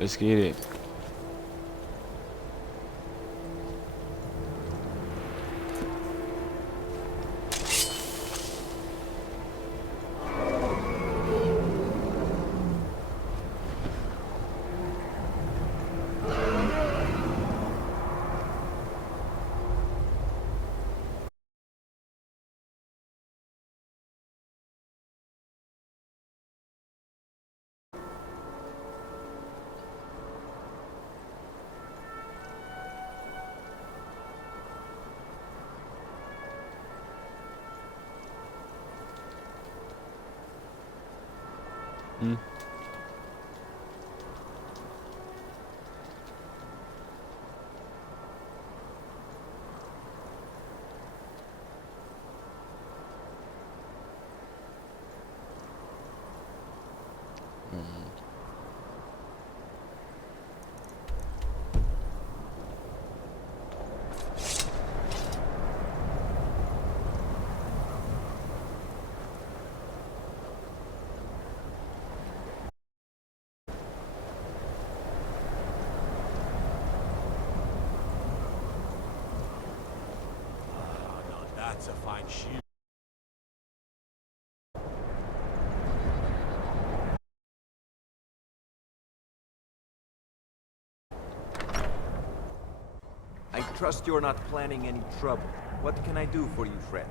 Let's get it. Hmm. Now that's a fine shield. I trust you're not planning any trouble. What can I do for you, friend?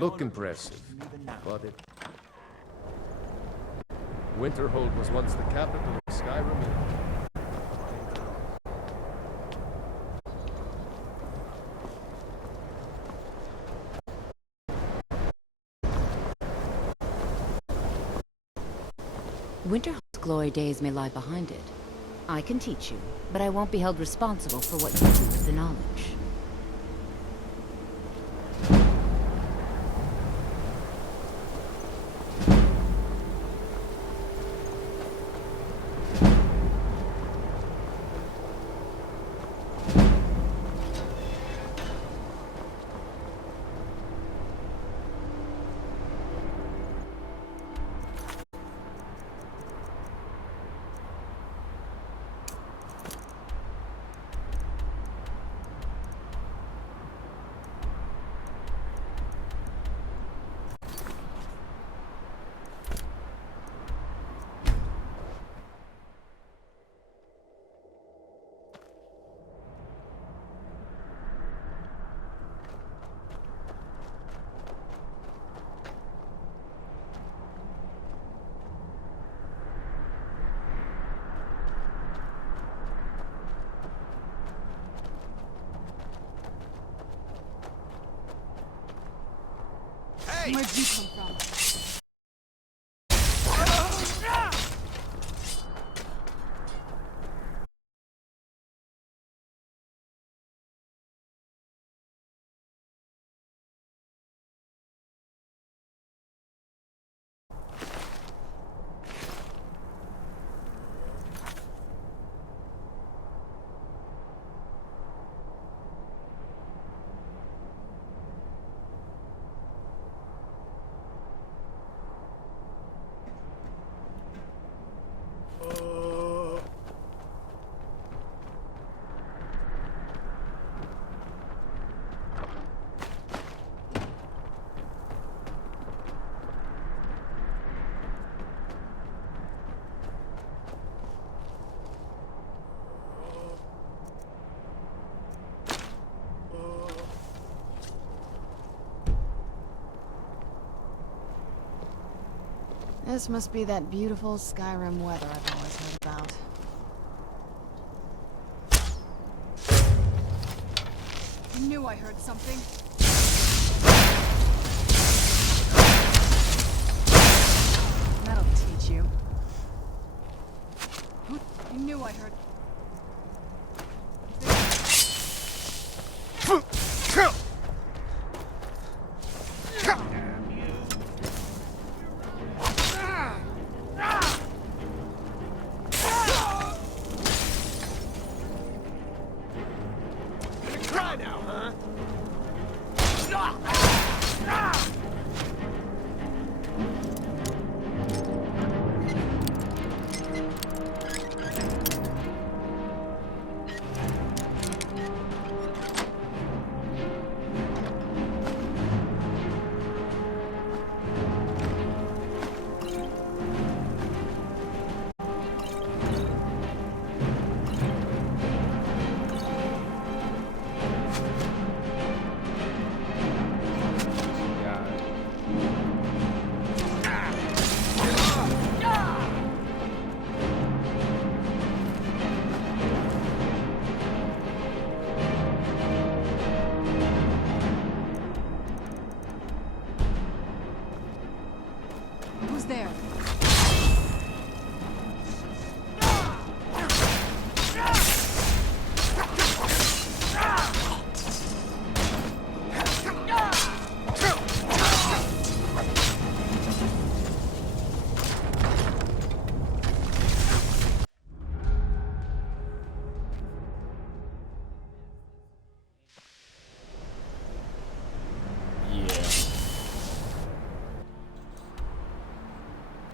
Look impressive, but it... Winterhold was once the capital of Skyrim. Winterhold's glory days may lie behind it. I can teach you, but I won't be held responsible for what you do with the knowledge. Where'd you come from? This must be that beautiful Skyrim weather I've always heard about. I knew I heard something. That'll teach you. I knew I heard... Try now, huh? Who's there?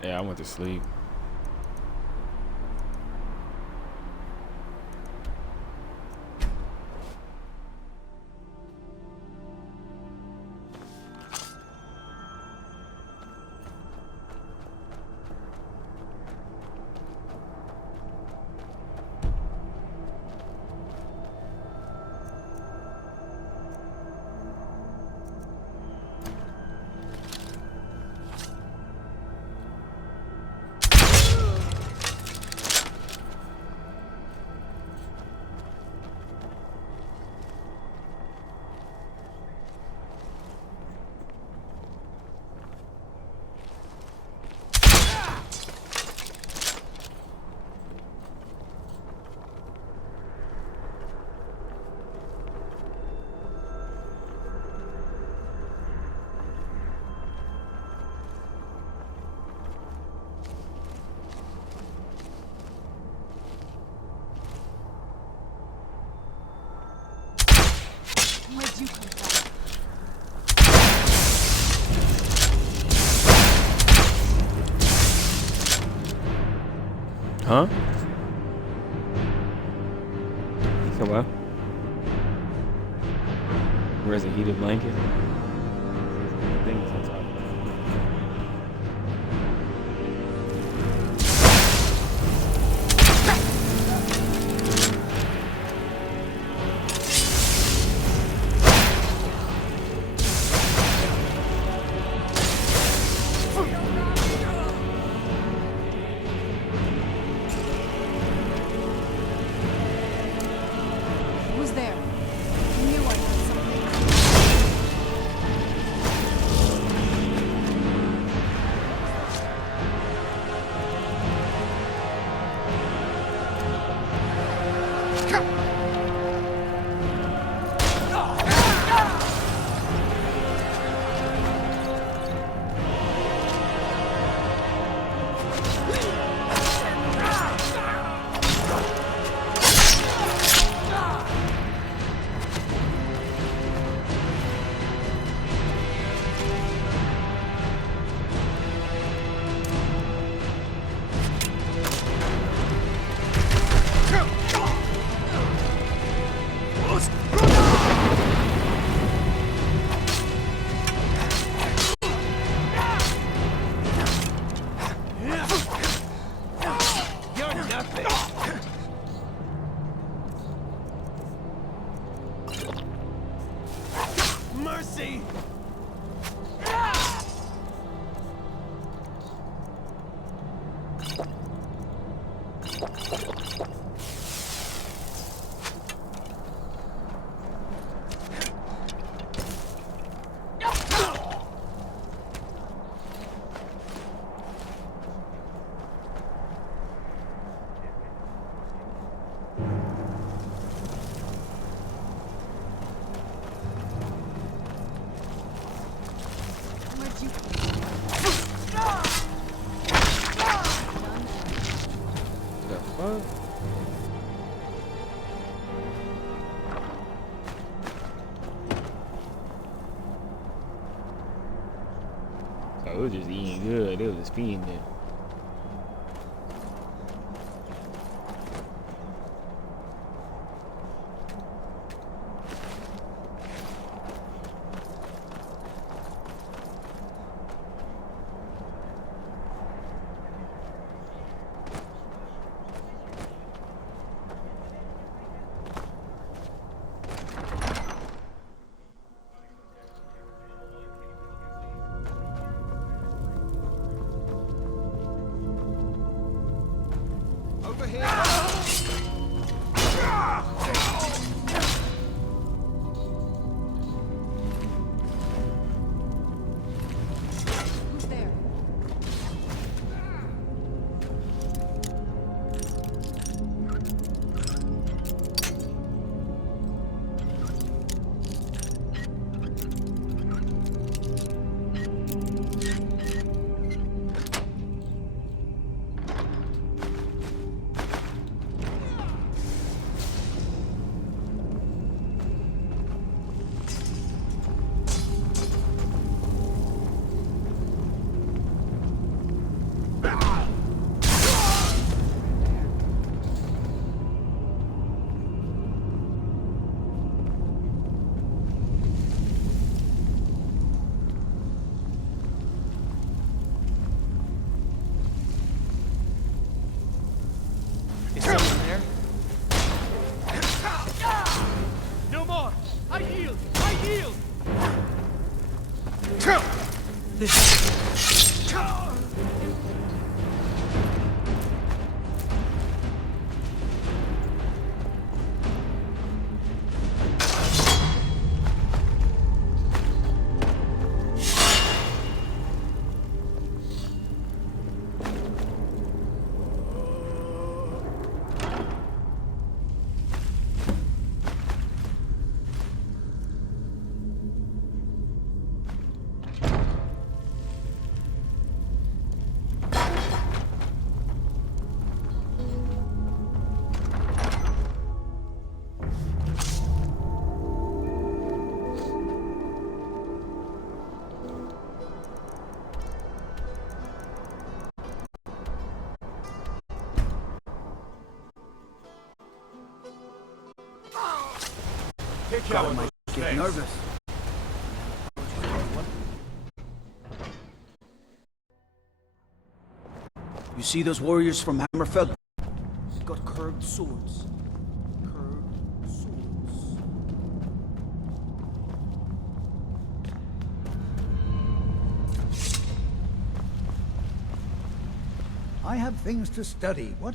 Yeah, I went to sleep. Where'd you come from? Huh? Hello? Where's the heated blanket? I think it's on top of that. Who's there? I knew I heard something. Mercy! Oh, it was just eating good. It was just feeding it. Over here. Who's there? Is someone there? No more. I yield. I yield. God, might get nervous. You see those warriors from Hammerfell? Got curved swords. Curved swords. I have things to study. What?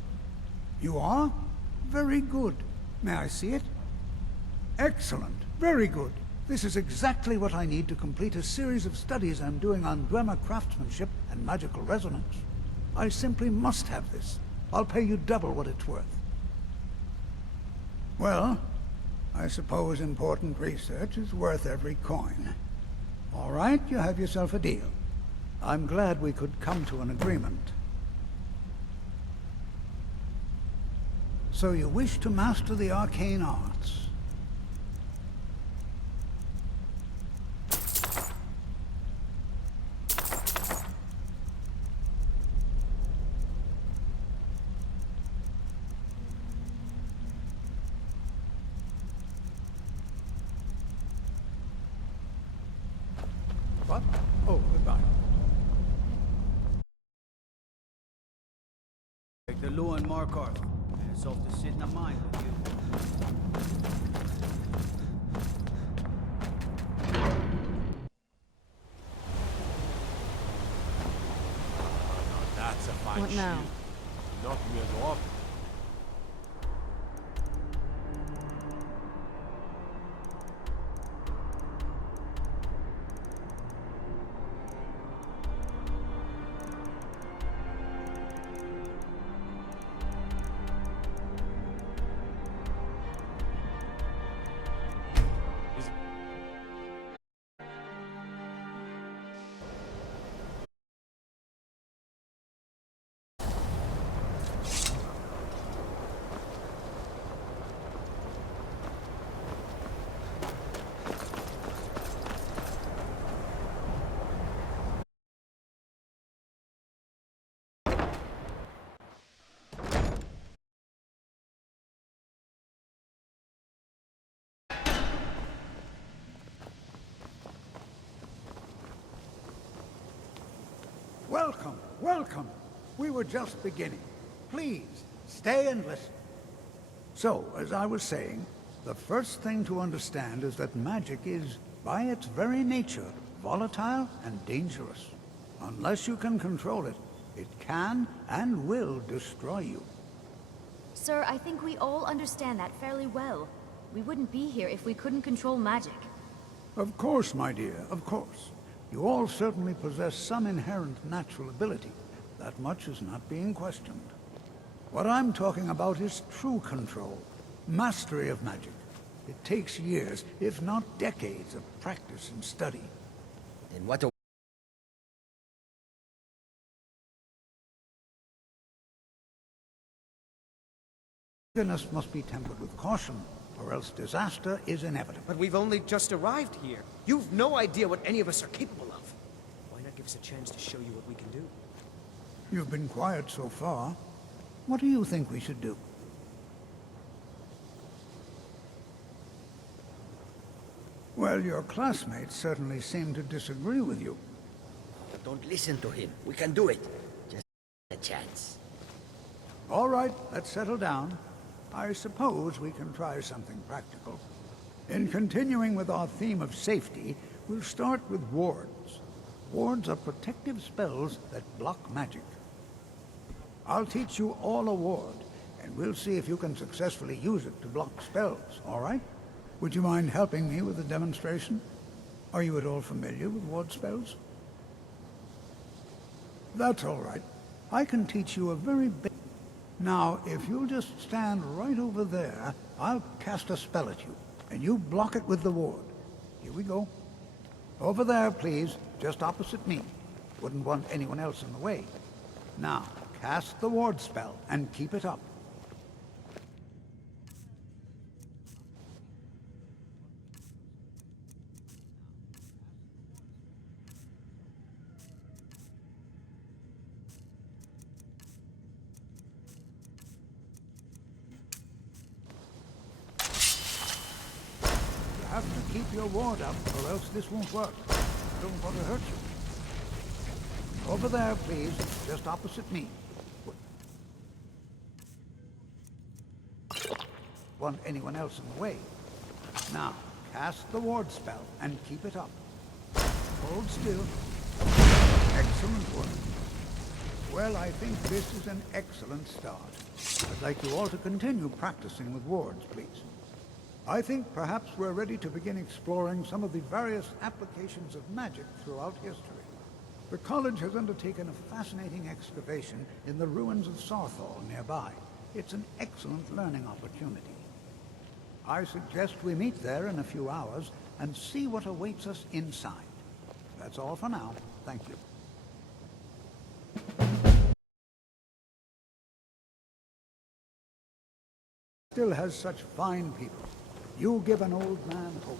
You are? Very good. May I see it? Excellent. Very good. This is exactly what I need to complete a series of studies I'm doing on grammar craftsmanship and magical resonance. I simply must have this. I'll pay you double what it's worth. Well, I suppose important research is worth every coin. All right, you have yourself a deal. I'm glad we could come to an agreement. So you wish to master the arcane arts? What? Oh, goodbye. Take the law and Markarth. And it's off to sit in a mine with you. That's a fine What now? shield. Not me as often. Welcome, welcome. We were just beginning. Please, stay and listen. So, as I was saying, the first thing to understand is that magic is, by its very nature, volatile and dangerous. Unless you can control it, it can and will destroy you. Sir, I think we all understand that fairly well. We wouldn't be here if we couldn't control magic. Of course, my dear, of course. You all certainly possess some inherent natural ability. That much is not being questioned. What I'm talking about is true control, mastery of magic. It takes years, if not decades, of practice and study. And what a Eagerness must be tempered with caution, or else disaster is inevitable. But we've only just arrived here. You've no idea what any of us are capable of. Why not give us a chance to show you what we can do? You've been quiet so far. What do you think we should do? Well, your classmates certainly seem to disagree with you. Don't listen to him. We can do it. Just a chance. All right, let's settle down. I suppose we can try something practical. In continuing with our theme of safety, we'll start with wards. Wards are protective spells that block magic. I'll teach you all a ward, and we'll see if you can successfully use it to block spells, all right? Would you mind helping me with the demonstration? Are you at all familiar with ward spells? That's all right. I can teach you a very basic... Now, if you'll just stand right over there, I'll cast a spell at you, and you block it with the ward. Here we go. Over there, please, just opposite me. Wouldn't want anyone else in the way. Now, cast the ward spell, and keep it up. You have to keep your ward up, or else this won't work. I don't want to hurt you. Over there, please, just opposite me. Want anyone else in the way. Now, cast the ward spell, and keep it up. Hold still. Excellent work. Well, I think this is an excellent start. I'd like you all to continue practicing with wards, please. I think perhaps we're ready to begin exploring some of the various applications of magic throughout history. The college has undertaken a fascinating excavation in the ruins of Sarthal nearby. It's an excellent learning opportunity. I suggest we meet there in a few hours and see what awaits us inside. That's all for now. Thank you. Still has such fine people. You give an old man hope.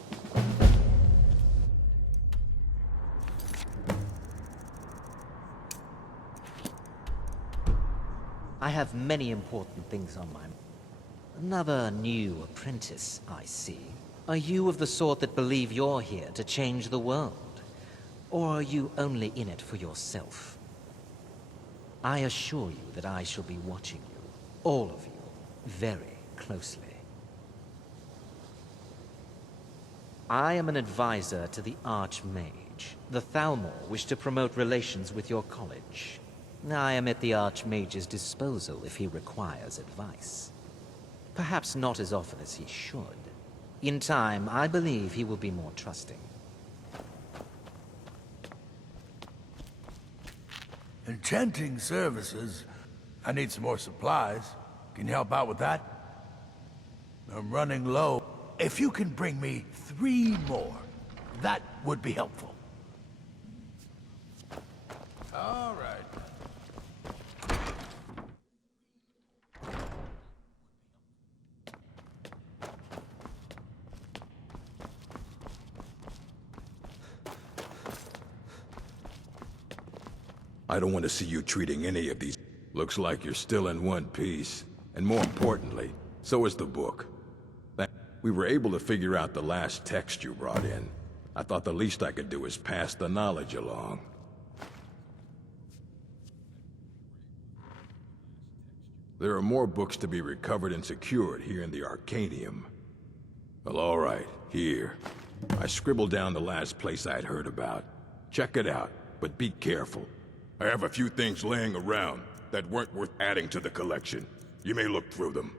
I have many important things on my mind. Another new apprentice, I see. Are you of the sort that believe you're here to change the world? Or are you only in it for yourself? I assure you that I shall be watching you, all of you, very closely. I am an advisor to the Archmage. The Thalmor wish to promote relations with your college. I am at the Archmage's disposal if he requires advice. Perhaps not as often as he should. In time, I believe he will be more trusting. Enchanting services. I need some more supplies. Can you help out with that? I'm running low. If you can bring me 3 more, that would be helpful. All right. I don't want to see you treating any of these. Looks like you're still in one piece. And more importantly, so is the book. We were able to figure out the last text you brought in. I thought the least I could do is pass the knowledge along. There are more books to be recovered and secured here in the Arcanium. Well, all right, here. I scribbled down the last place I'd heard about. Check it out, but be careful. I have a few things laying around that weren't worth adding to the collection. You may look through them.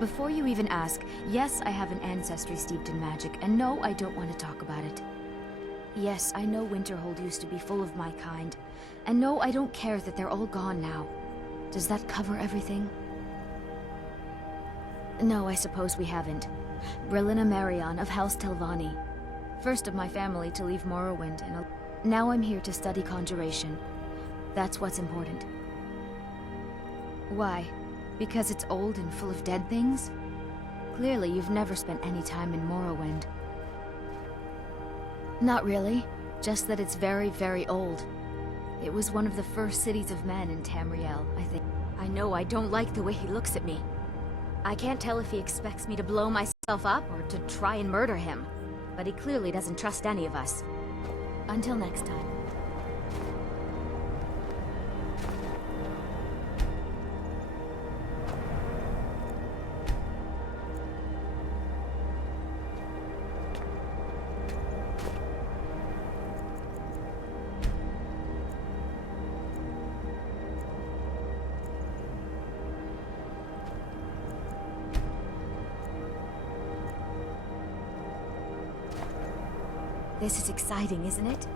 Before you even ask, yes, I have an ancestry steeped in magic, and no, I don't want to talk about it. Yes, I know Winterhold used to be full of my kind, and no, I don't care that they're all gone now. Does that cover everything? No, I suppose we haven't. Brillina Marion of House Telvanni. First of my family to leave Morrowind, and now I'm here to study conjuration. That's what's important. Why? Because it's old and full of dead things? Clearly, you've never spent any time in Morrowind. Not really. Just that it's very, very old. It was one of the first cities of men in Tamriel, I think. I know I don't like the way he looks at me. I can't tell if he expects me to blow myself up or to try and murder him. But he clearly doesn't trust any of us. Until next time. This is exciting, isn't it?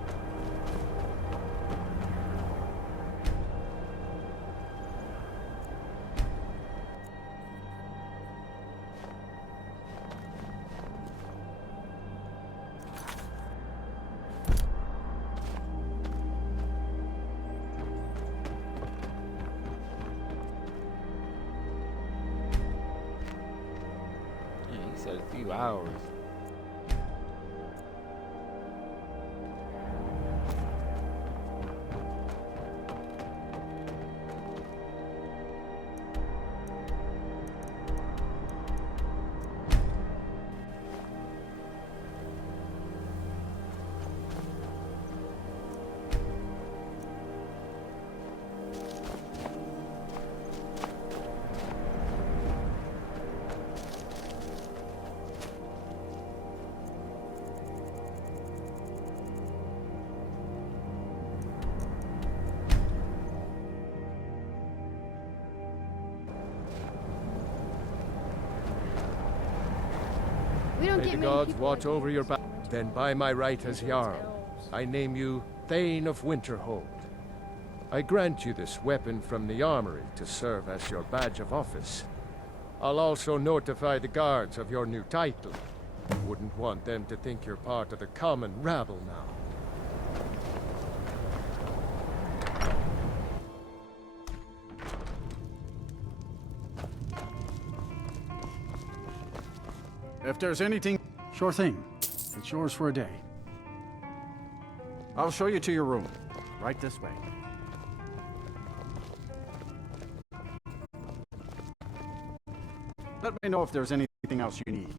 Yeah, he said a few hours. May the gods watch over your back. Then by my right as Jarl, I name you Thane of Winterhold. I grant you this weapon from the armory to serve as your badge of office. I'll also notify the guards of your new title. Wouldn't want them to think you're part of the common rabble now. If there's anything... Sure thing. It's yours for a day. I'll show you to your room. Right this way. Let me know if there's anything else you need.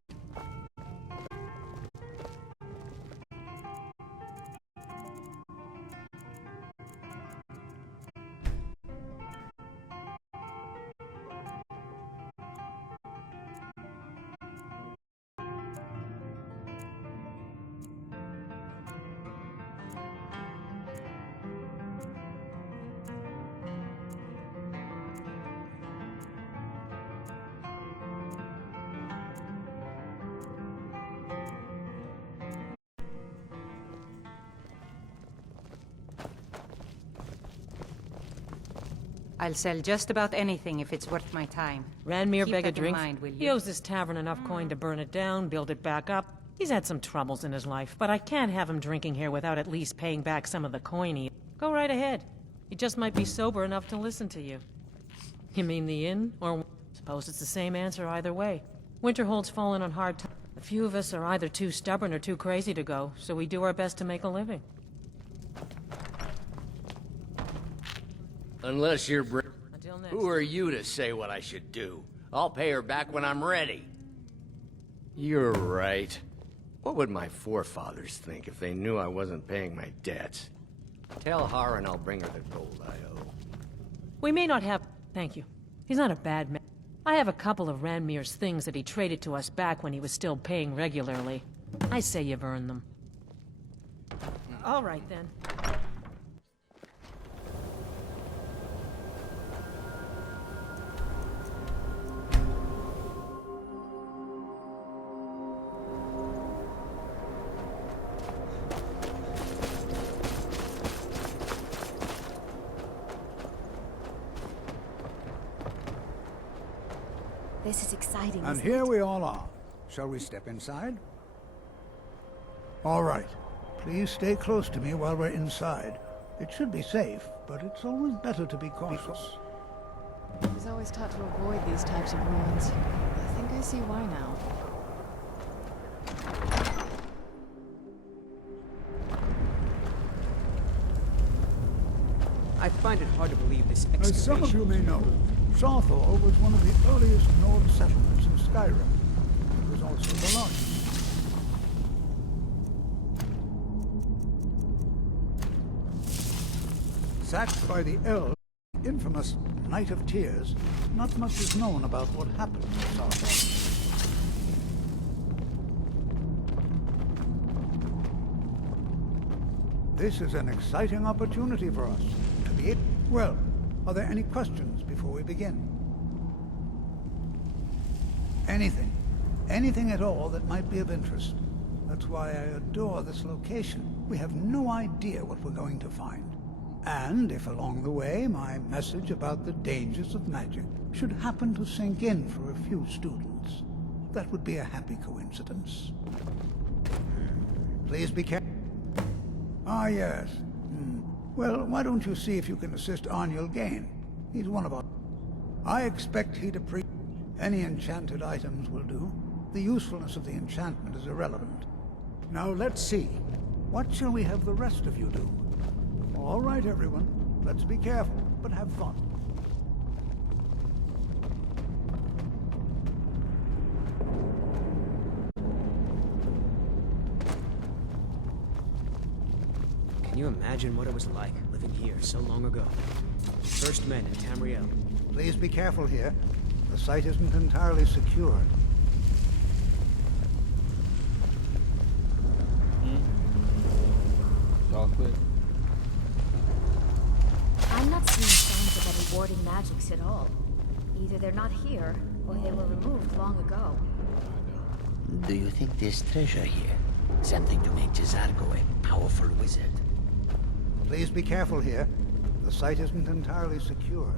I'll sell just about anything if it's worth my time. Ranmir Keep beg a that in drink? mind, will He you? owes this tavern enough coin to burn it down, build it back up. He's had some troubles in his life, but I can't have him drinking here without at least paying back some of the coin he... Go right ahead. He just might be sober enough to listen to you. You mean the inn, or... Suppose it's the same answer either way. Winterhold's fallen on hard times. A few of us are either too stubborn or too crazy to go, so we do our best to make a living. Unless you're Until next. Who are you to say what I should do? I'll pay her back when I'm ready. You're right. What would my forefathers think if they knew I wasn't paying my debts? Tell Har and I'll bring her the gold I owe. We may not have... Thank you. He's not a bad man. I have a couple of Ranmir's things that he traded to us back when he was still paying regularly. I say you've earned them. All right, then. This is exciting. And isn't here it? we all are. Shall we step inside? All right. Please stay close to me while we're inside. It should be safe, but it's always better to be cautious. I was always taught to avoid these types of ruins. I think I see why now. I find it hard to believe this As some of excavation. you may know, Sarthor was one of the earliest Nord settlements in Skyrim. It was also the largest. Sacked by the elves, the infamous Night of Tears, not much is known about what happened to Sarthor. This is an exciting opportunity for us to be... Well, are there any questions before we begin? Anything. Anything at all that might be of interest. That's why I adore this location. We have no idea what we're going to find. And if along the way my message about the dangers of magic should happen to sink in for a few students, that would be a happy coincidence. Please be careful. Ah, yes. Well, why don't you see if you can assist Arniel Gain? He's one of our... I expect he'd appreciate... Any enchanted items will do. The usefulness of the enchantment is irrelevant. Now let's see. What shall we have the rest of you do? All right, everyone. Let's be careful, but have fun. Can you imagine what it was like living here so long ago? First men in Tamriel. Please be careful here. The site isn't entirely secure. Chocolate. I'm not seeing signs of any warding magics at all. Either they're not here, or they were removed long ago. Do you think there's treasure here? Something to make Jazargo a powerful wizard? Please be careful here. The site isn't entirely secure.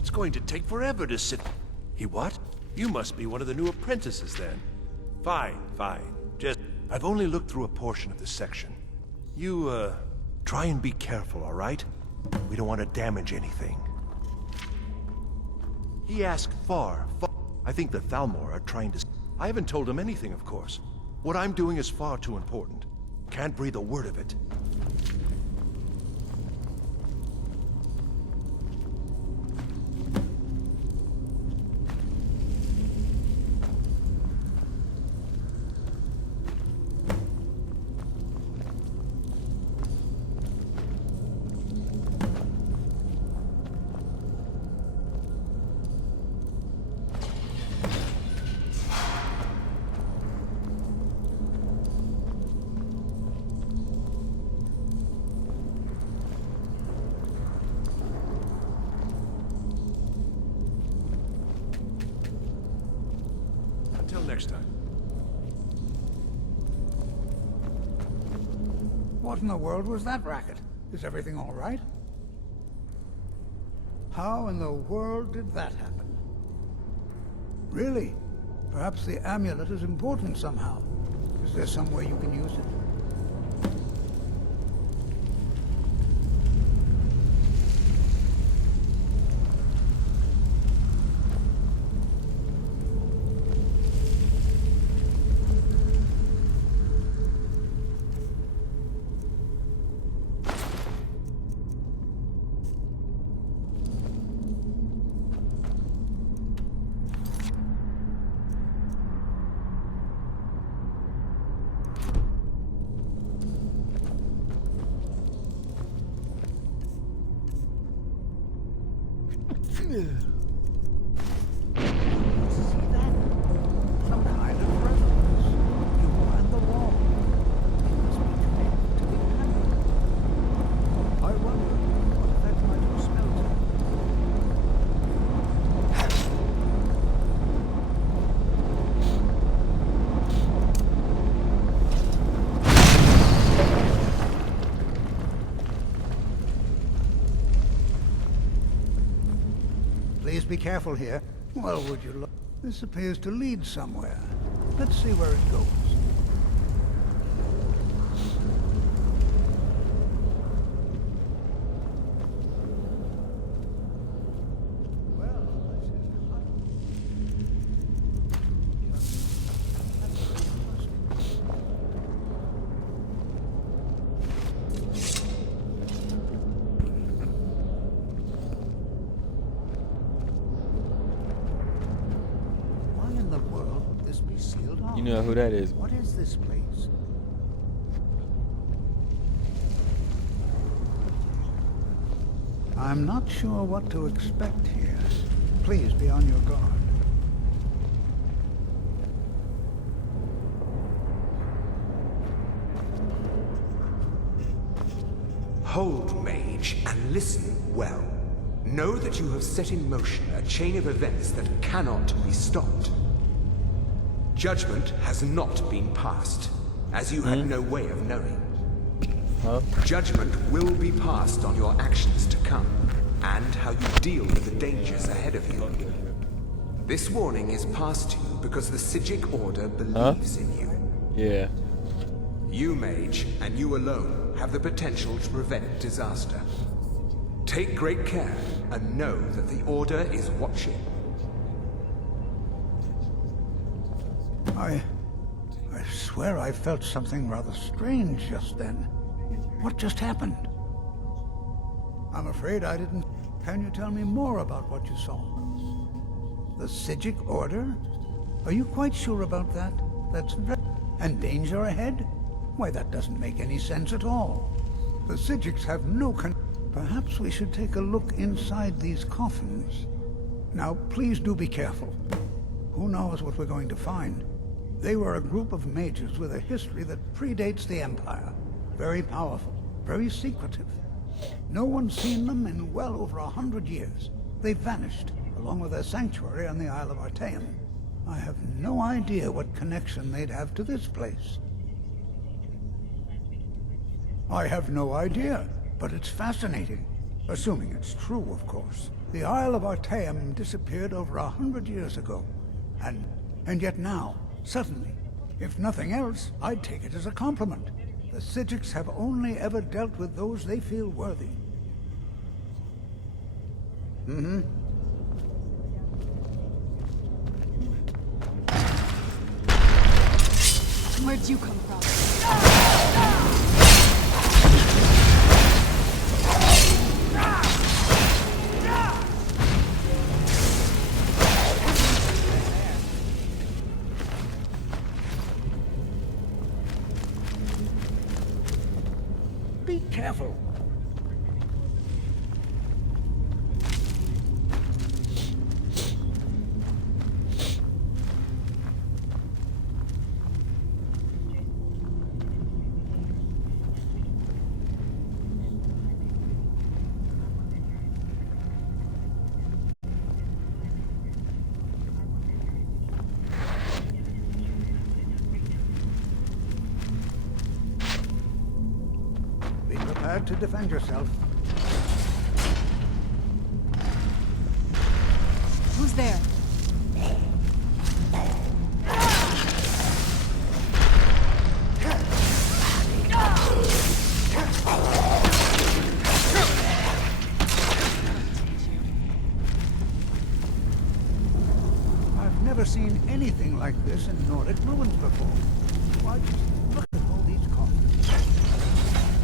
It's going to take forever to sit... He what? You must be one of the new apprentices, then. Fine, fine. Just... I've only looked through a portion of this section. You, try and be careful, all right? We don't want to damage anything. He asked far. I think the Thalmor are trying to... I haven't told him anything, of course. What I'm doing is far too important. Can't breathe a word of it. next time. What in the world was that racket? Is everything all right? How in the world did that happen? Really? Perhaps the amulet is important somehow. Is there some way you can use it? Please be careful here. Well, would you look? This appears to lead somewhere. Let's see where it goes. You know who that is. What is this place? I'm not sure what to expect here. Please be on your guard. Hold, mage, and listen well. Know that you have set in motion a chain of events that cannot be stopped. Judgment has not been passed, as you had no way of knowing. Judgment will be passed on your actions to come, and how you deal with the dangers ahead of you. This warning is passed to you because the Psijic Order believes in you. Yeah. You, mage, and you alone, have the potential to prevent disaster. Take great care, and know that the Order is watching. I swear I felt something rather strange just then. What just happened? I'm afraid I didn't. Can you tell me more about what you saw? The Psijic Order? Are you quite sure about that? And danger ahead? Why, that doesn't make any sense at all. The Psijics have no Perhaps we should take a look inside these coffins. Now, please do be careful. Who knows what we're going to find? They were a group of mages with a history that predates the Empire. Very powerful, very secretive. No one's seen them in well over 100 years. They vanished, along with their sanctuary on the Isle of Artaeum. I have no idea what connection they'd have to this place. I have no idea, but it's fascinating. Assuming it's true, of course. The Isle of Artaeum disappeared over 100 years ago. And yet now, suddenly, if nothing else, I'd take it as a compliment. The Psijics have only ever dealt with those they feel worthy. Where'd you come from? Be careful. defend yourself. Who's there? I've never seen anything like this in Nordic ruins before. Why, just look at all these coffins.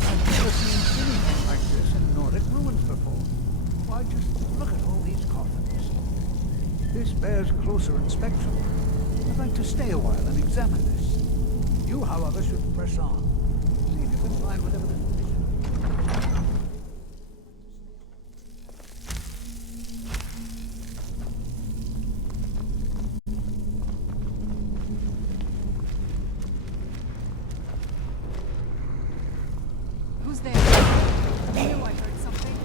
I've never seen anything like this in Nordic ruins before. Why, just look at all these coffins. This bears closer inspection. I'd like to stay a while and examine this. You, however, should press on. See if you can find whatever this is. Who's there? I knew I heard something.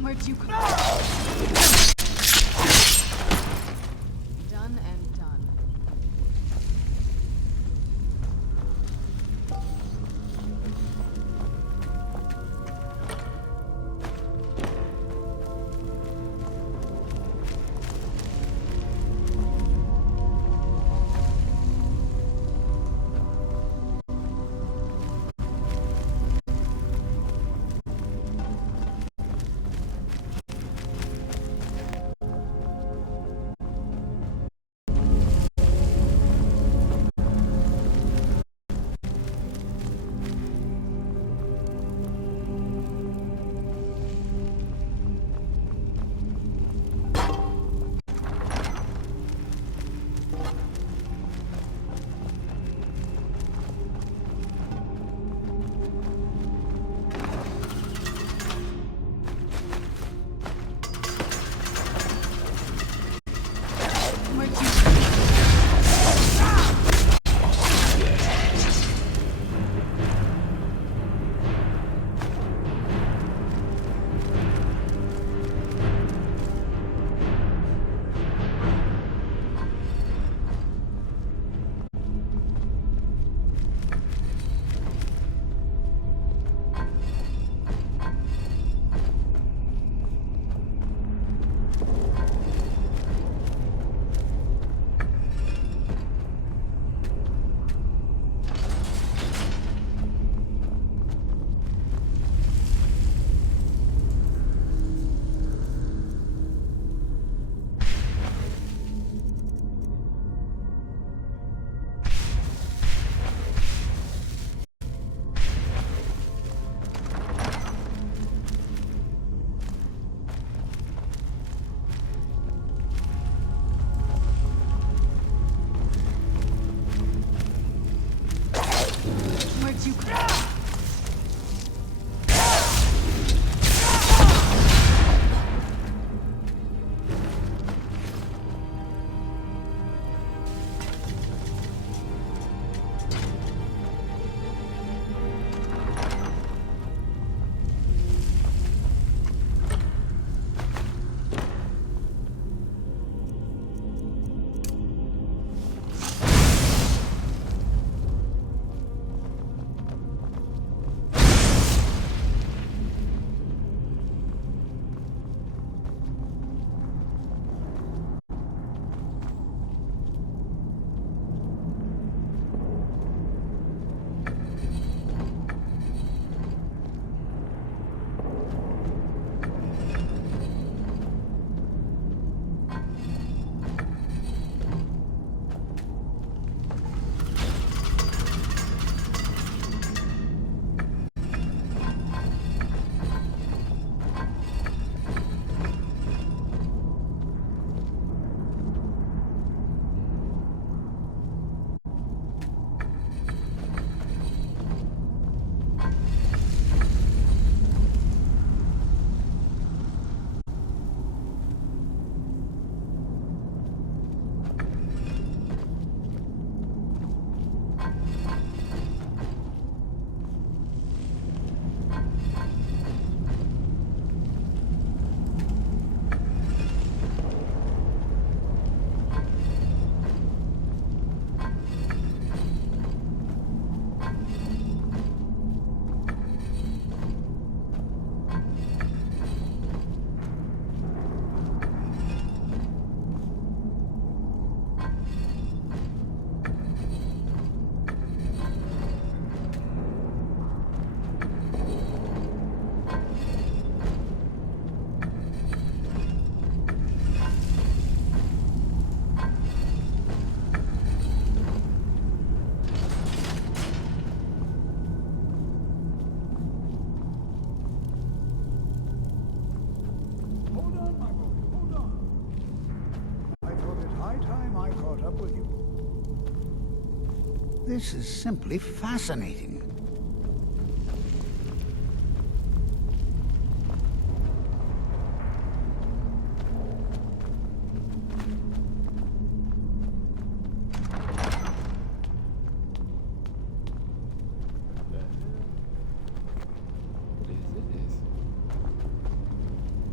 Where'd you come from? Done and done. high time I caught up with you. This is simply fascinating.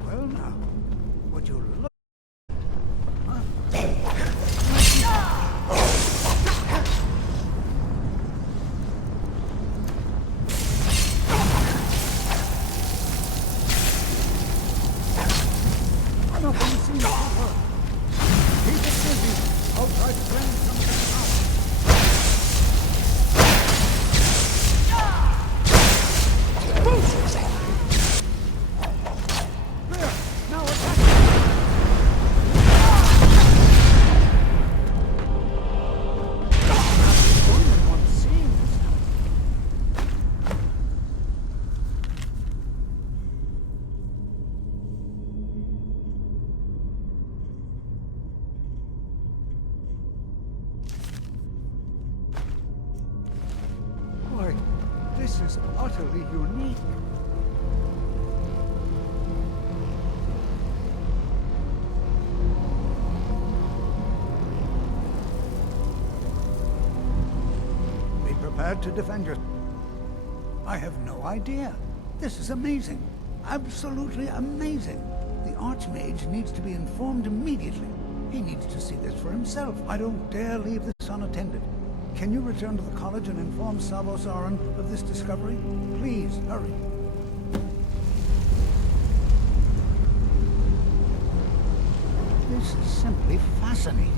Well now, would you look? Nothing seems to work. Keep it busy. I'll try to drain some of them out. There! Now attack! Only one seeing this now. Boy, this is utterly unique. Be prepared to defend yourself. I have no idea. This is amazing. Absolutely amazing. The Archmage needs to be informed immediately. He needs to see this for himself. I don't dare leave this unattended. Can you return to the college and inform Savos Aran of this discovery? Please, hurry. This is simply fascinating.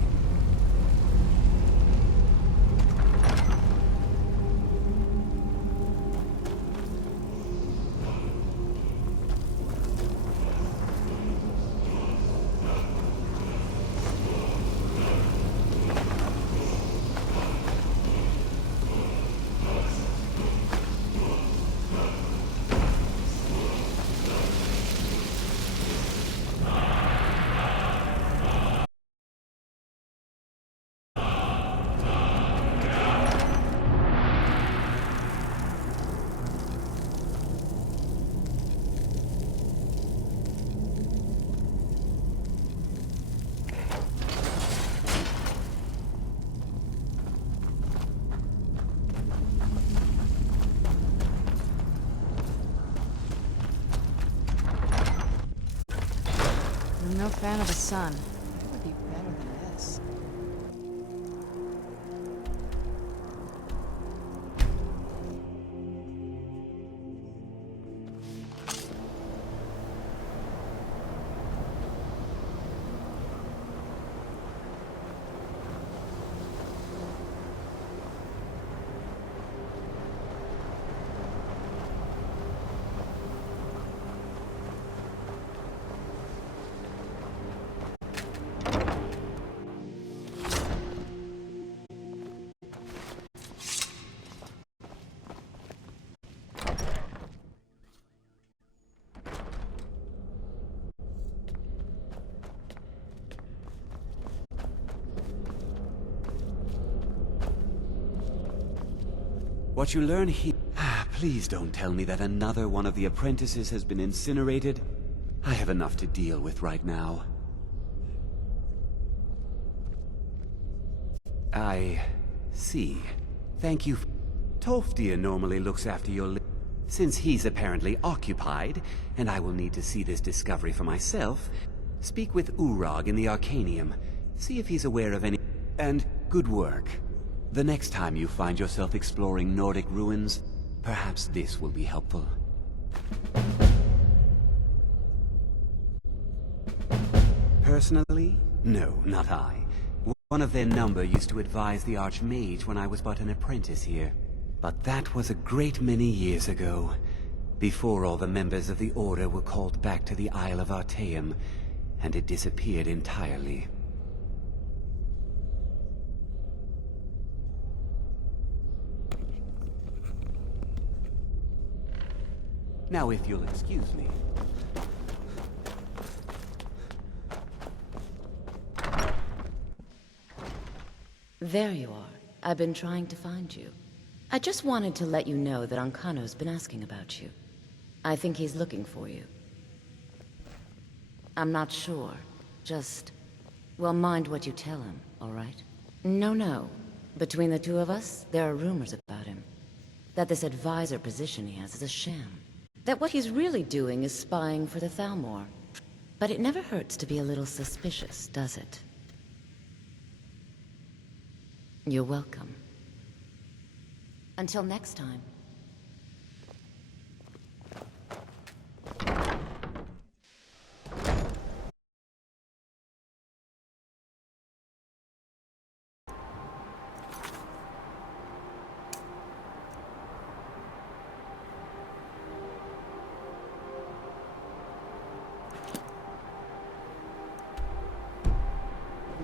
I'm no fan of the sun. It would be better than this. What you learn here... Please don't tell me that another one of the apprentices has been incinerated. I have enough to deal with right now. I see. Thank you. Tolfdir normally looks after your... Since he's apparently occupied, and I will need to see this discovery for myself, speak with Urag in the Arcanium. See if he's aware of any... And good work. The next time you find yourself exploring Nordic ruins, perhaps this will be helpful. Personally? No, not I. One of their number used to advise the Archmage when I was but an apprentice here. But that was a great many years ago, before all the members of the Order were called back to the Isle of Artaeum, and it disappeared entirely. Now, if you'll excuse me. There you are. I've been trying to find you. I just wanted to let you know that Ancano's been asking about you. I think he's looking for you. I'm not sure. Just... well, mind what you tell him, all right? No. Between the two of us, there are rumors about him. That this advisor position he has is a sham. That what he's really doing is spying for the Thalmor. But it never hurts to be a little suspicious, does it? You're welcome. Until next time.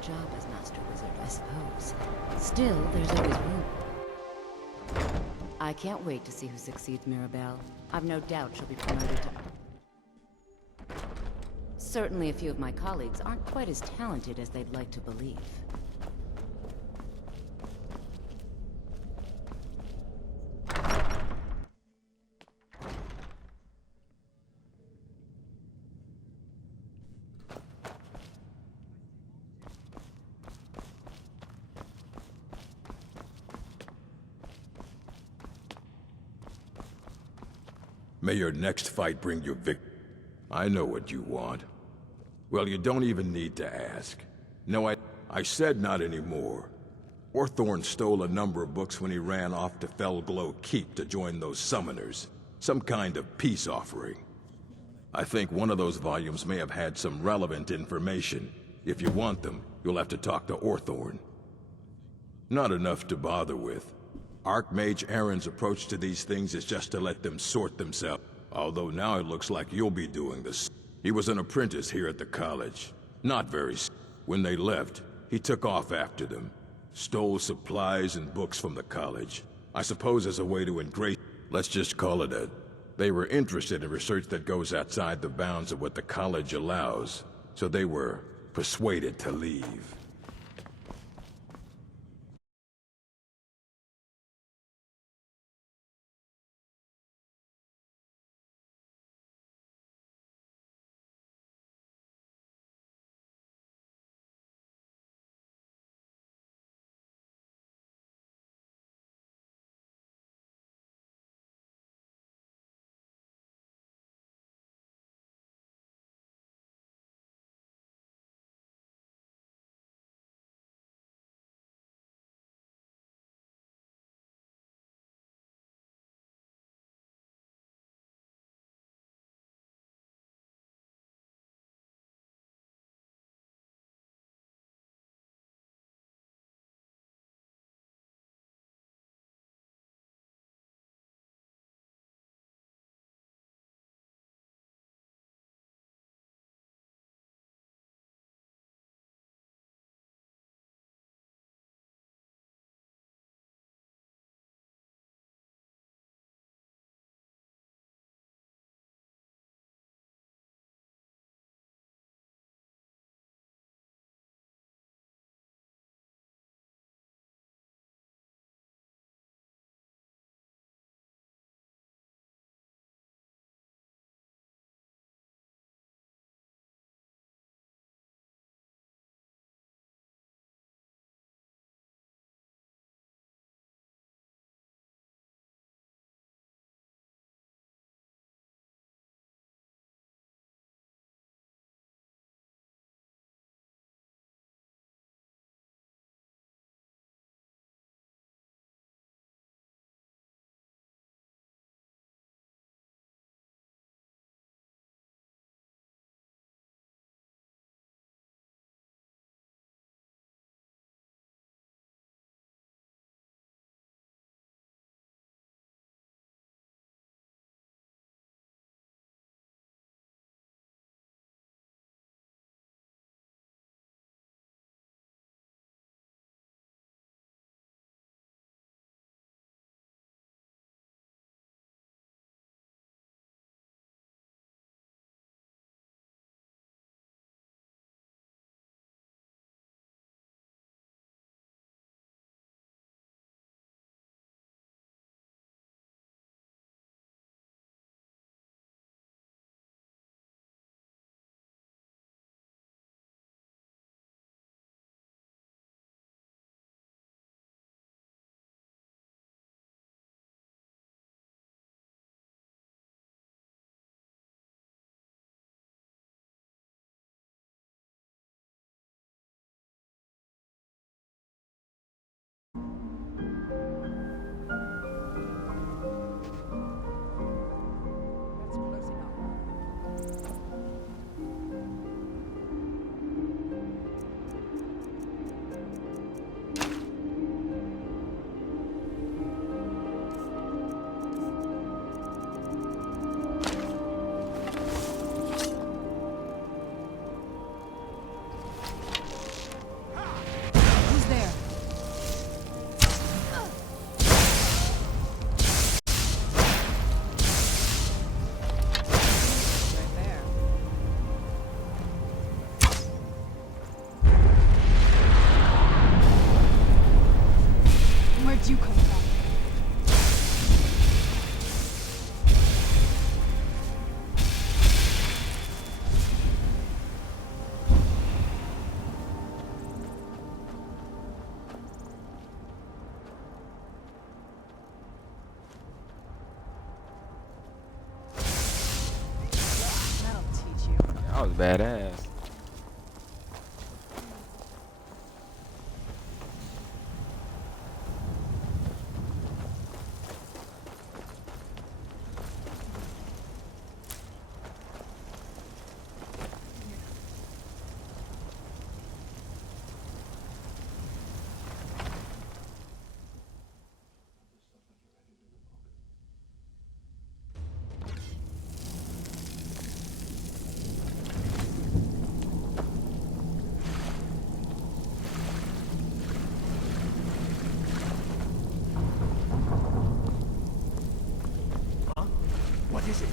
Job as Master Wizard, I suppose. Still, there's always room. I can't wait to see who succeeds Mirabelle. I've no doubt she'll be promoted to... Certainly a few of my colleagues aren't quite as talented as they'd like to believe. May your next fight bring you victory. I know what you want. Well, you don't even need to ask. No, I said not anymore. Orthorn stole a number of books when he ran off to Felglow Keep to join those summoners. Some kind of peace offering. I think one of those volumes may have had some relevant information. If you want them, you'll have to talk to Orthorn. Not enough to bother with. Archmage Aaron's approach to these things is just to let them sort themselves. Although now it looks like you'll be doing this. He was an apprentice here at the college. Not very When they left, he took off after them. Stole supplies and books from the college. I suppose as a way to ingrate... Let's just call it a... They were interested in research that goes outside the bounds of what the college allows. So they were persuaded to leave. That was badass. What is it?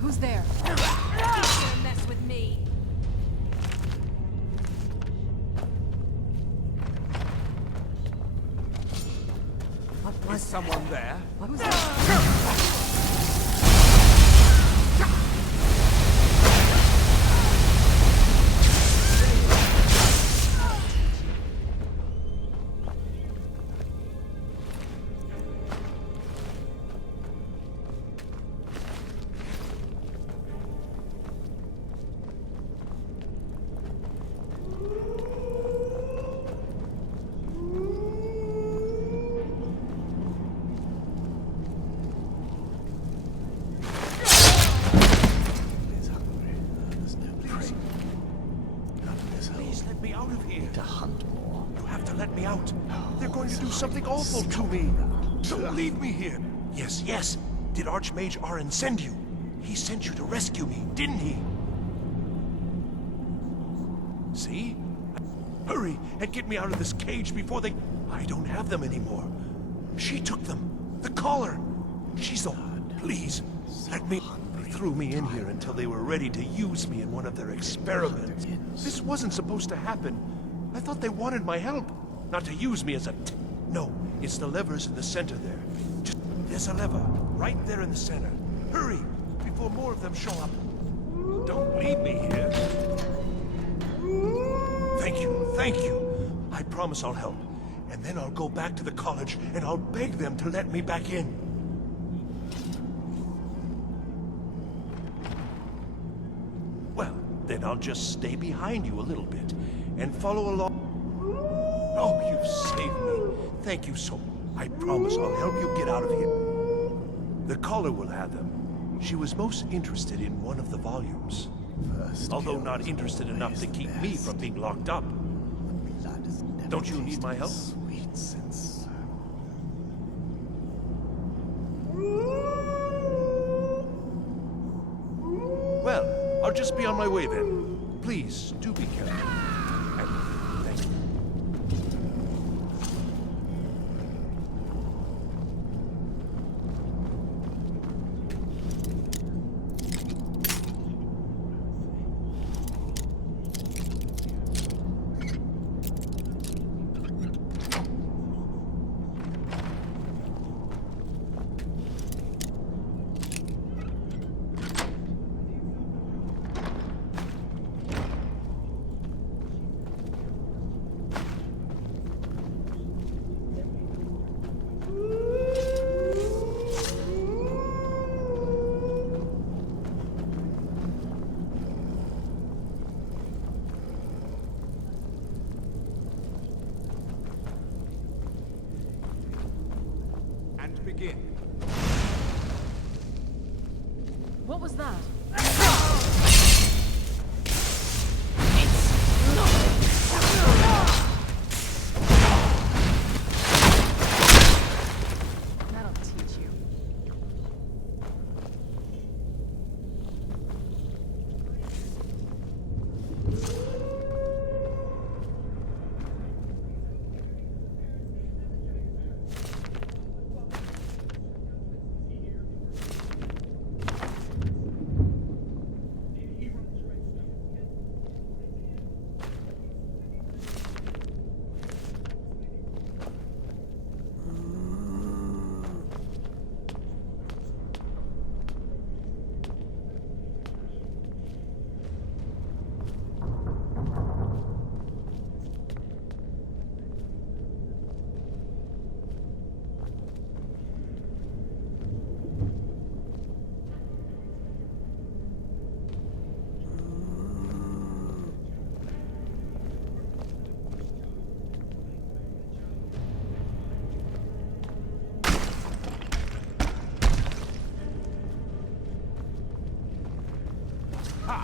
Who's there? You're gonna mess with me. Is someone there? Who's there? Please let me out of here. To hunt more. You have to let me out. They're going to do something awful to me. Don't leave me here. Yes, yes. Did Archmage Arin send you? He sent you to rescue me, didn't he? See? Hurry and get me out of this cage before they... I don't have them anymore. She took them. The collar. She's the... Please, let me... They threw me in here until they were ready to use me in one of their experiments. This wasn't supposed to happen. I thought they wanted my help, not to use me as a... No, it's the levers in the center there. Just... There's a lever, right there in the center. Hurry, before more of them show up. Don't leave me here. Thank you, thank you. I promise I'll help. And then I'll go back to the college and I'll beg them to let me back in. Well, then I'll just stay behind you a little bit and follow along. Oh, you've saved me. Thank you so much. I promise I'll help you get out of here. The caller will have them. She was most interested in one of the volumes. Although not interested enough to keep me from being locked up. Don't you need my help? Well, I'll just be on my way then. Please, do be careful. And thank you. Begin. What was that? That'll teach you.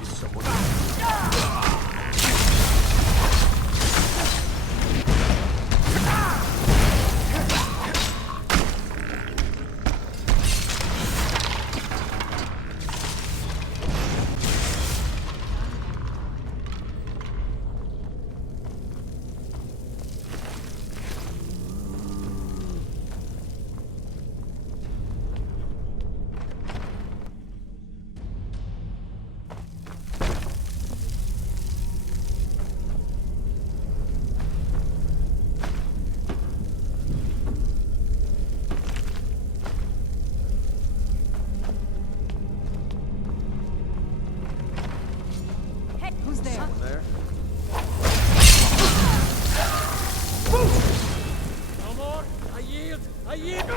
Is someone... Who's there? There? No more! I yield! I yield!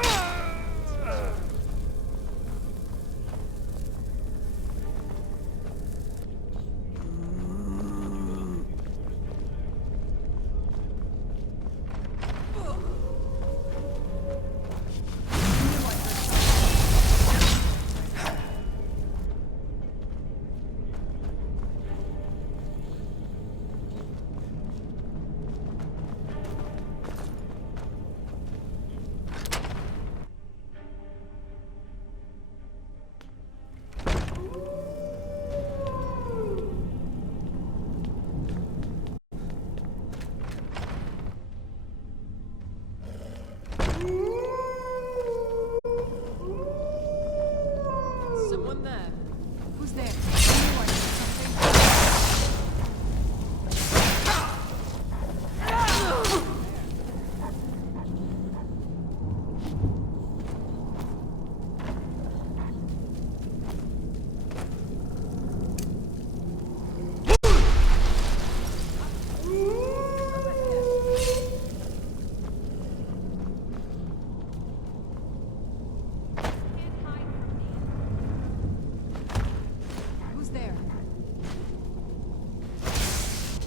Someone there. Who's there? Anyone need something? Who's there?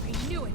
I knew it!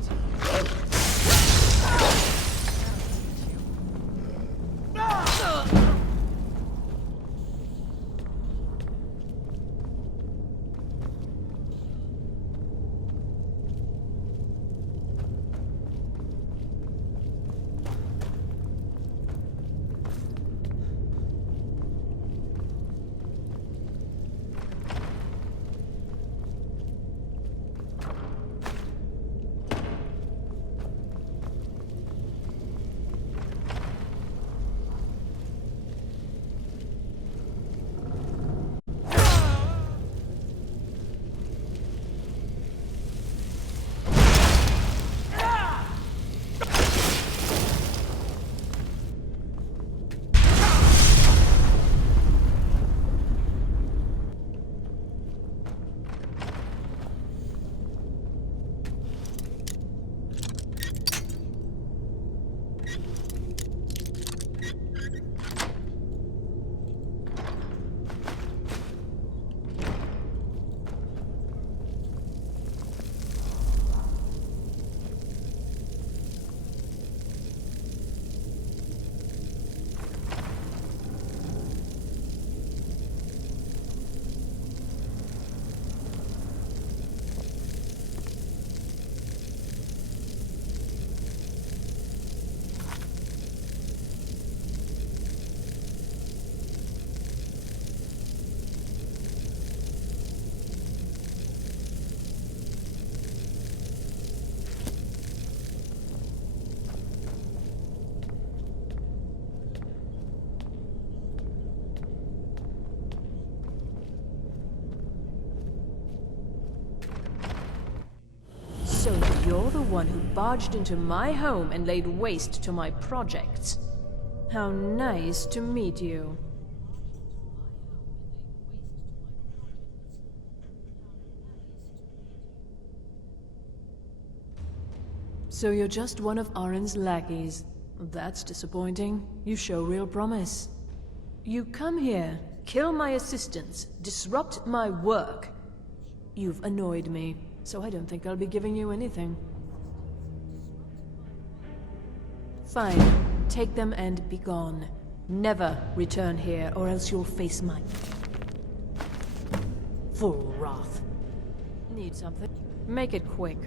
So you're the one who barged into my home and laid waste to my projects. How nice to meet you. So you're just one of Arin's lackeys. That's disappointing. You show real promise. You come here, kill my assistants, disrupt my work. You've annoyed me, so I don't think I'll be giving you anything. Fine. Take them and be gone. Never return here, or else you'll face my full wrath. Need something? Make it quick.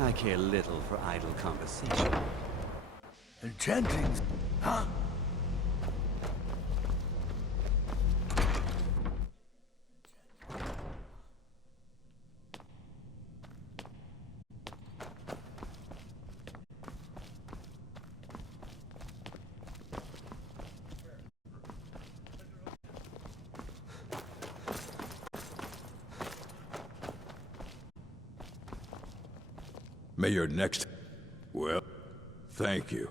I care little for idle conversation. Enchanting, huh? May your next... Well, thank you.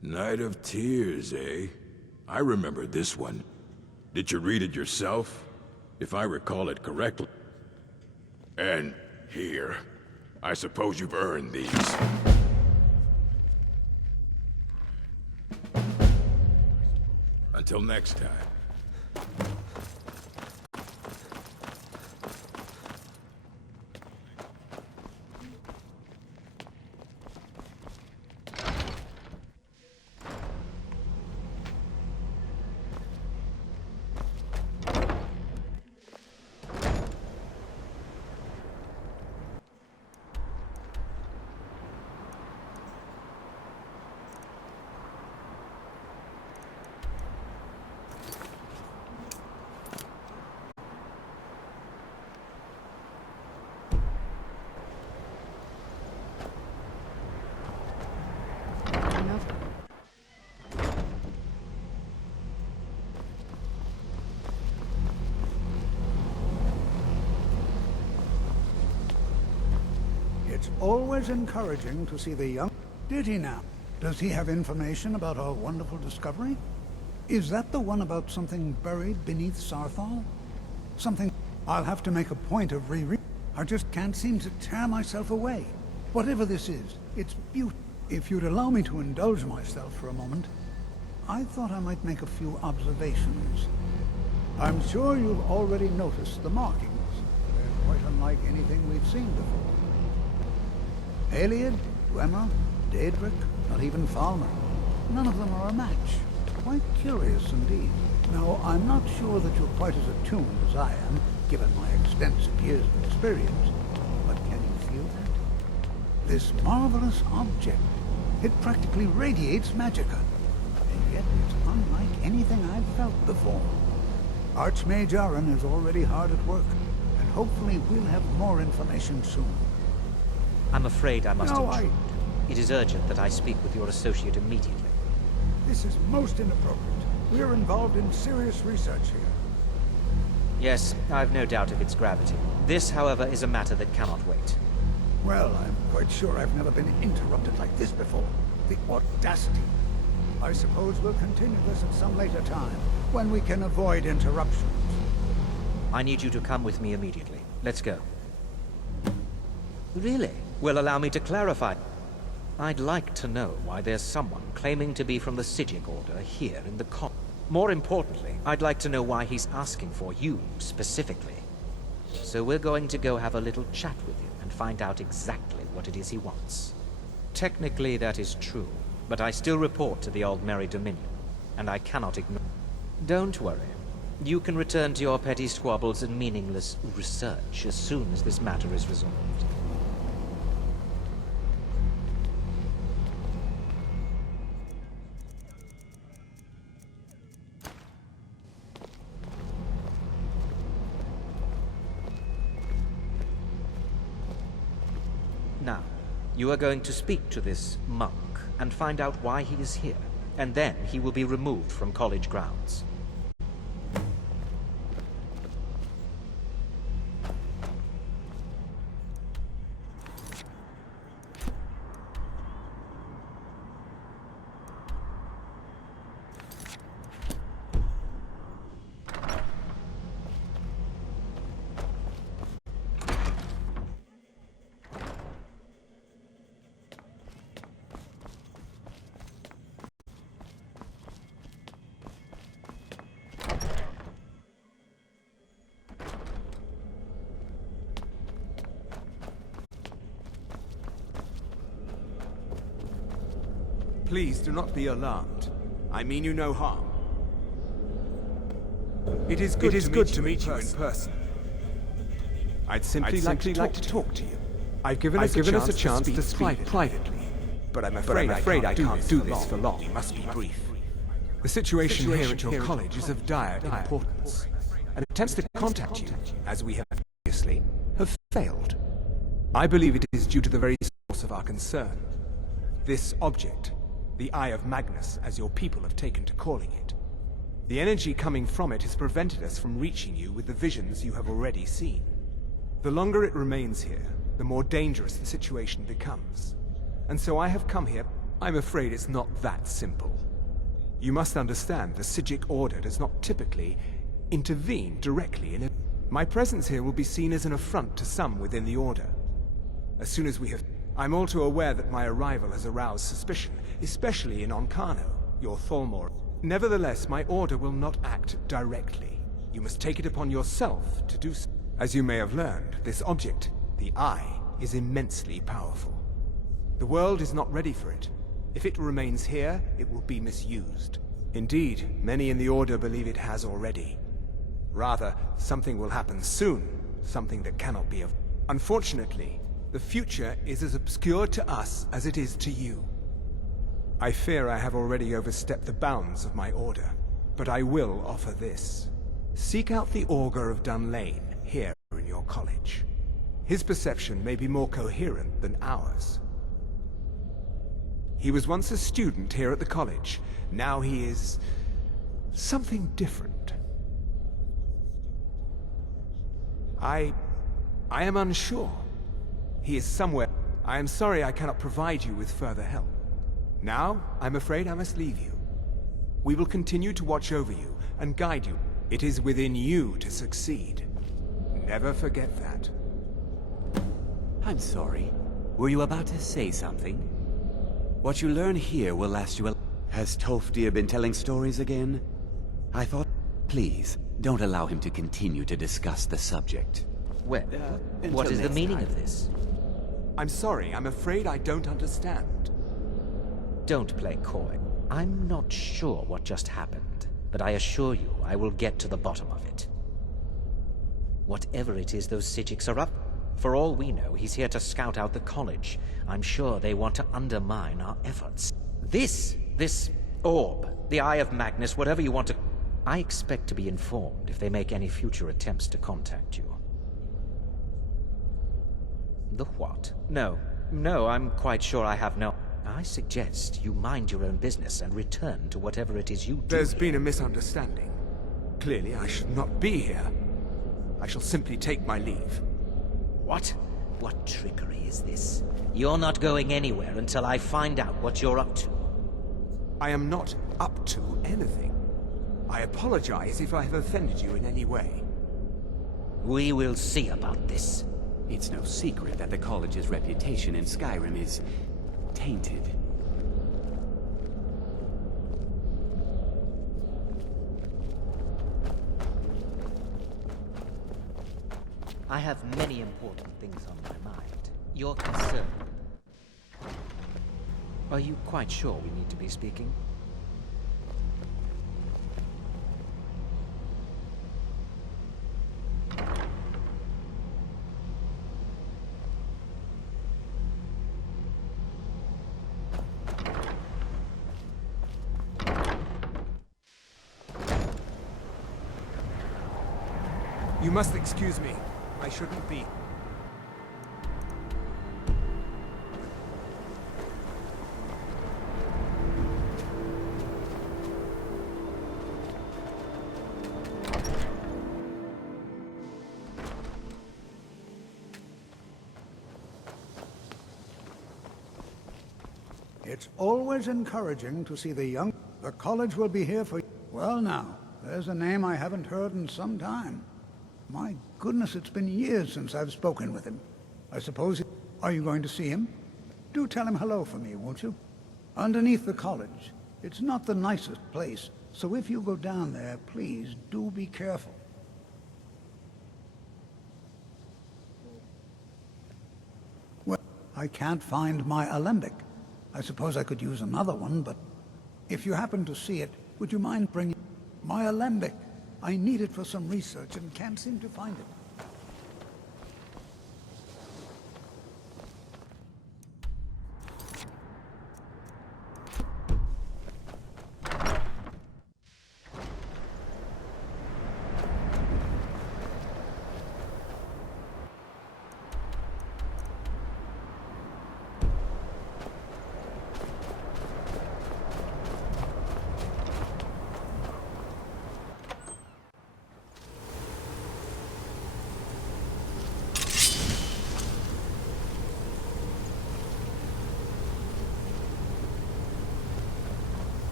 Night of Tears, eh? I remember this one. Did you read it yourself? If I recall it correctly. And here. I suppose you've earned these. Until next time. It's always encouraging to see the young... Did he now? Does he have information about our wonderful discovery? Is that the one about something buried beneath Sarthal? Something... I'll have to make a point of rereading. I just can't seem to tear myself away. Whatever this is, it's beautiful. If you'd allow me to indulge myself for a moment, I thought I might make a few observations. I'm sure you've already noticed the markings. They're quite unlike anything we've seen before. Aliad, Dwemer, Daedric, not even Falmer. None of them are a match. Quite curious indeed. Now, I'm not sure that you're quite as attuned as I am, given my extensive years of experience, but can you feel that? This marvelous object, it practically radiates magicka, and yet it's unlike anything I've felt before. Archmage Aaron is already hard at work, and hopefully we'll have more information soon. I'm afraid I must No, intrude. It is urgent that I speak with your associate immediately. This is most inappropriate. We are involved in serious research here. Yes, I've no doubt of its gravity. This, however, is a matter that cannot wait. Well, I'm quite sure I've never been interrupted like this before. The audacity. I suppose we'll continue this at some later time, when we can avoid interruptions. I need you to come with me immediately. Let's go. Really? Well, allow me to clarify. I'd like to know why there's someone claiming to be from the Psijic Order here in the colony. More importantly, I'd like to know why he's asking for you, specifically. So we're going to go have a little chat with him and find out exactly what it is he wants. Technically, that is true, but I still report to the Aldmeri Dominion, and I cannot ignore. Don't worry. You can return to your petty squabbles and meaningless research as soon as this matter is resolved. Now, you are going to speak to this monk and find out why he is here, and then he will be removed from college grounds. Please do not be alarmed. I mean you no harm. It is good to meet you in person. I'd simply like to talk to you. I've given us a chance to speak privately, but I'm afraid I can't do this for long. We must be brief. The situation here at your college is of dire importance, and attempts to contact you, as we have previously, have failed. I believe it is due to the very source of our concern. This object, the Eye of Magnus, as your people have taken to calling it. The energy coming from it has prevented us from reaching you with the visions you have already seen. The longer it remains here, the more dangerous the situation becomes. And so I have come here. I'm afraid it's not that simple. You must understand the Psijic Order does not typically intervene directly in it. My presence here will be seen as an affront to some within the Order. As soon as we have... I'm all too aware that my arrival has aroused suspicion, especially in Onkano, your Thalmor. Nevertheless, my order will not act directly. You must take it upon yourself to do so. As you may have learned, this object, the Eye, is immensely powerful. The world is not ready for it. If it remains here, it will be misused. Indeed, many in the Order believe it has already. Rather, something will happen soon, something that cannot be avoided. Unfortunately, the future is as obscure to us as it is to you. I fear I have already overstepped the bounds of my order, but I will offer this. Seek out the Augur of Dunlane here in your college. His perception may be more coherent than ours. He was once a student here at the college. Now he is... something different. I am unsure. He is somewhere. I am sorry I cannot provide you with further help. Now, I'm afraid I must leave you. We will continue to watch over you and guide you. It is within you to succeed. Never forget that. I'm sorry. Were you about to say something? What you learn here will last you a... Has Tolfdir been telling stories again? I thought... Please, don't allow him to continue to discuss the subject. Well, what is the meaning of this? I'm sorry, I'm afraid I don't understand. Don't play coy. I'm not sure what just happened, but I assure you I will get to the bottom of it. Whatever it is those Psijics are up, for all we know, he's here to scout out the college. I'm sure they want to undermine our efforts. This orb, the Eye of Magnus, whatever you want to... I expect to be informed if they make any future attempts to contact you. The what? No, I'm quite sure I have no... I suggest you mind your own business and return to whatever it is you do. There's been a misunderstanding. Clearly, I should not be here. I shall simply take my leave. What? What trickery is this? You're not going anywhere until I find out what you're up to. I am not up to anything. I apologize if I have offended you in any way. We will see about this. It's no secret that the college's reputation in Skyrim is tainted. I have many important things on my mind. Your concern. Are you quite sure we need to be speaking? You must excuse me. I shouldn't be. It's always encouraging to see the young... The college will be here for... Well now, there's a name I haven't heard in some time. My goodness, it's been years since I've spoken with him. I suppose... Are you going to see him? Do tell him hello for me, won't you? Underneath the college. It's not the nicest place, so if you go down there, please do be careful. Well, I can't find my alembic. I suppose I could use another one, but if you happen to see it, would you mind bringing my alembic? I need it for some research and can't seem to find it.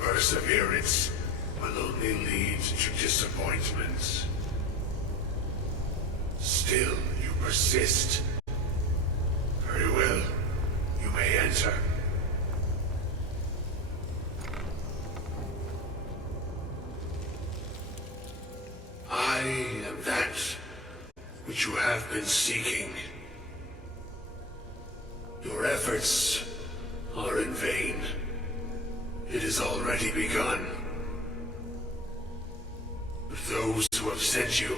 perseverance will only lead to disappointments. Still, you persist. Very well. You may enter. I am that which you have been seeking. Your efforts are in vain. It has already begun. But those who have sent you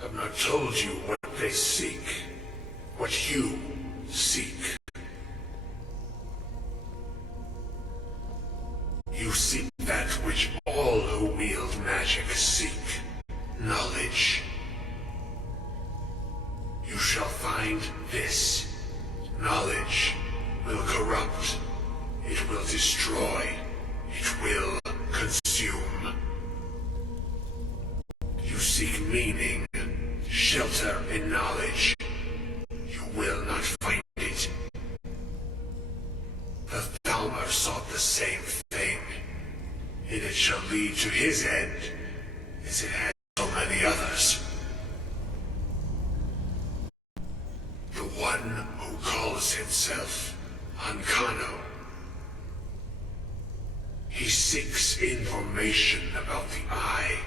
have not told you what they seek, what you seek. You seek that which all who wield magic seek, knowledge. You shall find this. Knowledge will corrupt. It will destroy. It will consume. You seek meaning, shelter in knowledge. You will not find it. The Thalmor sought the same thing, and it shall lead to his end, as it has so many others. The one who calls himself Ancano. He seeks information about the Eye,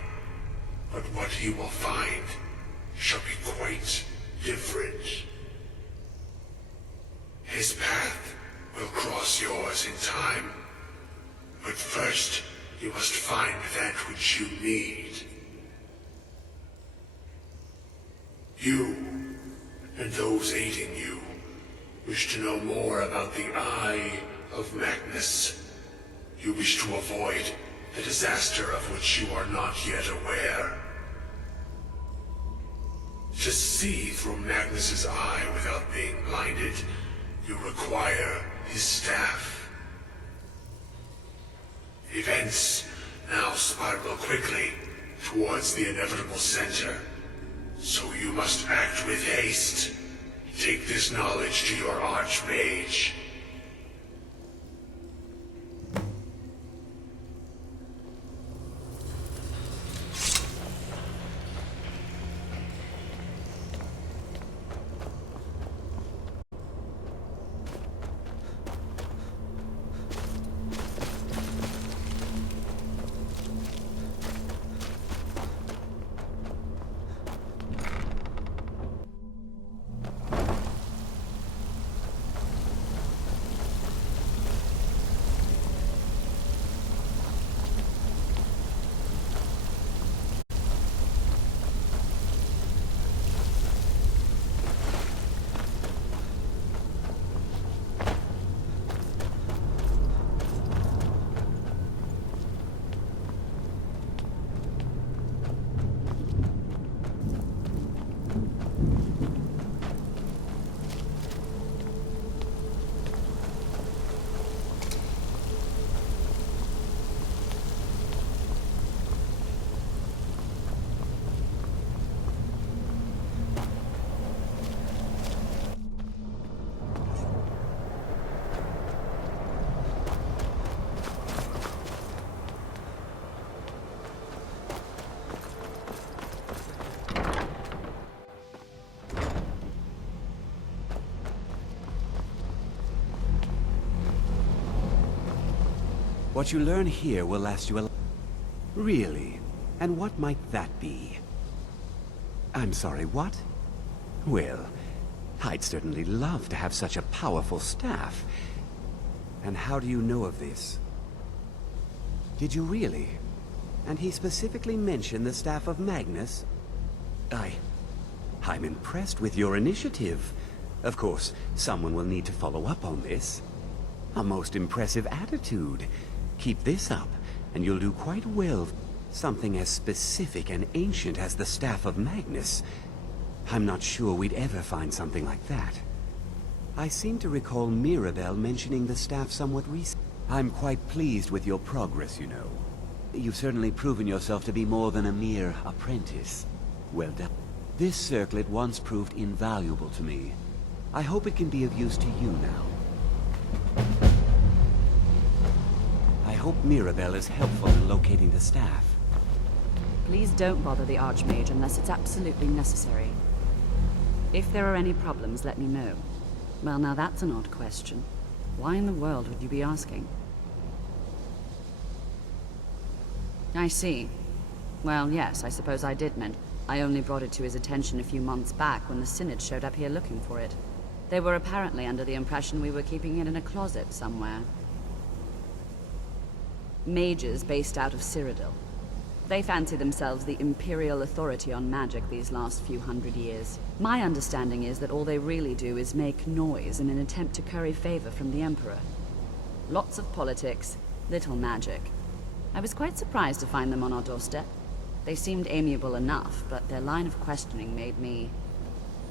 but what he will find shall be quite different. His path will cross yours in time, but first you must find that which you need. You, and those aiding you, wish to know more about the Eye of Magnus. You wish to avoid the disaster of which you are not yet aware. To see through Magnus's eye without being blinded, you require his staff. Events now spiral quickly towards the inevitable center, so you must act with haste. Take this knowledge to your Archmage. What you learn here will last you a... Really? And what might that be? I'm sorry, what? Well, I'd certainly love to have such a powerful staff. And how do you know of this? Did you really? And he specifically mentioned the staff of Magnus? I'm impressed with your initiative. Of course, someone will need to follow up on this. A most impressive attitude. Keep this up, and you'll do quite well. Something as specific and ancient as the Staff of Magnus. I'm not sure we'd ever find something like that. I seem to recall Mirabelle mentioning the staff somewhat recently. I'm quite pleased with your progress, you know. You've certainly proven yourself to be more than a mere apprentice. Well done. This circlet once proved invaluable to me. I hope it can be of use to you now. I hope hope Mirabelle is helpful in locating the staff. Please don't bother the Archmage unless it's absolutely necessary. If there are any problems, let me know. Well, now that's an odd question. Why in the world would you be asking? I see. Well, yes, I suppose I did mention. I only brought it to his attention a few months back when the Synod showed up here looking for it. They were apparently under the impression we were keeping it in a closet somewhere. Mages based out of Cyrodiil. They fancy themselves the imperial authority on magic these last few hundred years. My understanding is that all they really do is make noise in an attempt to curry favor from the Emperor. Lots of politics, little magic. I was quite surprised to find them on our doorstep. They seemed amiable enough, but their line of questioning made me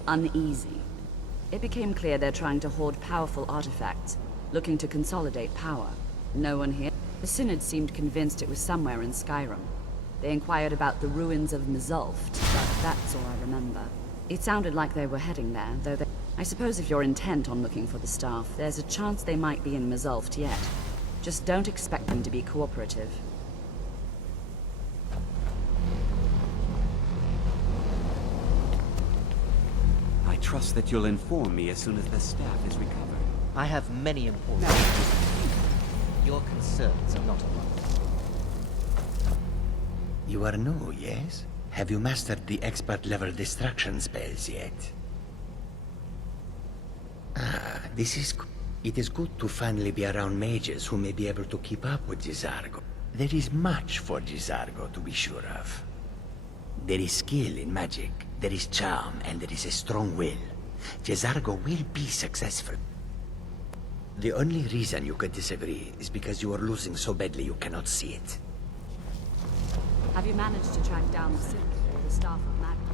uneasy. It became clear they're trying to hoard powerful artifacts, looking to consolidate power. No one here. The Synod seemed convinced it was somewhere in Skyrim. They inquired about the ruins of Mzulft, but that's all I remember. It sounded like they were heading there, though I suppose if you're intent on looking for the staff, there's a chance they might be in Mzulft yet. Just don't expect them to be cooperative. I trust that you'll inform me as soon as the staff is recovered. I have many important issues with you. Your concerns are not among them. You are new, yes? Have you mastered the expert-level distraction spells yet? Ah, this is it is good to finally be around mages who may be able to keep up with Gisargo. There is much for Gisargo to be sure of. There is skill in magic, there is charm, and there is a strong will. Gisargo will be successful. The only reason you could disagree is because you are losing so badly you cannot see it. Have you managed to track down the Synod or the staff of Magnus?